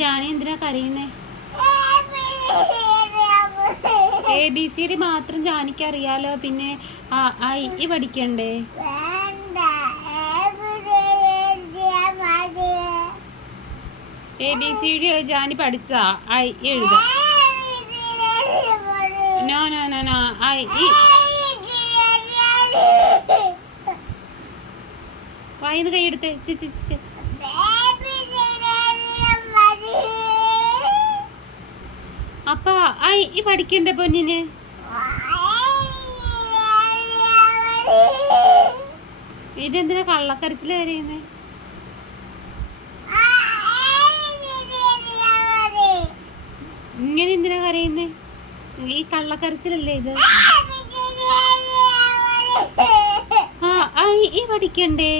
ജാനി എന്തിനാ കരയുന്നേ? ABCD മാത്രം ജാനിക്ക് അറിയാലോ, പിന്നെ I പഠിക്കണ്ടേ? ABCD ജാനി പഠിച്ചാ I എഴുതാം. No no no no I വായിന്ന് കൈയെടുത്തേ. അപ്പ I പഠിക്കണ്ടേ പൊന്നിന്? ഇതെന്തിനാ കള്ളക്കരച്ചില് കരയുന്നേ? ഇങ്ങനെ എന്തിനാ കരയുന്നേ? ഈ കള്ളക്കരച്ചിലല്ലേ ഇത്? I പഠിക്കണ്ടേ?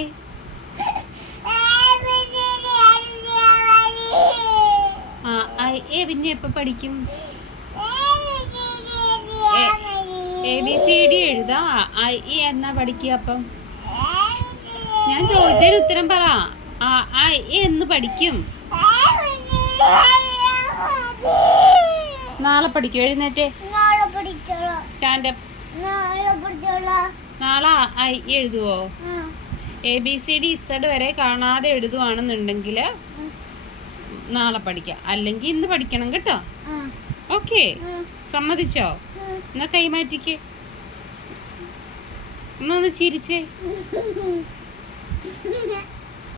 പിന്നെ എപ്പ പഠിക്കും? ABCD എഴുതാ I എന്നാ പഠിക്കുക? അപ്പം ഞാൻ ചോദിച്ചതിന് ഉത്തരം പറ. I എന്ന് പഠിക്കും? നാളെ പഠിക്കും. എഴുന്നേറ്റേ. സ്റ്റാൻഡപ്പ്. നാളെ I എഴുതുവോ? ABCD Z വരെ കാണാതെ എഴുതുവാണെന്നുണ്ടെങ്കിൽ നാളെ പഠിക്കാം, അല്ലെങ്കിൽ ഇന്ന് പഠിക്കണം കേട്ടോ. ഓക്കെ, സമ്മതിച്ചോ? എന്നാ കൈമാറ്റിക്ക്. ഒന്ന് ചിരിച്ചേ.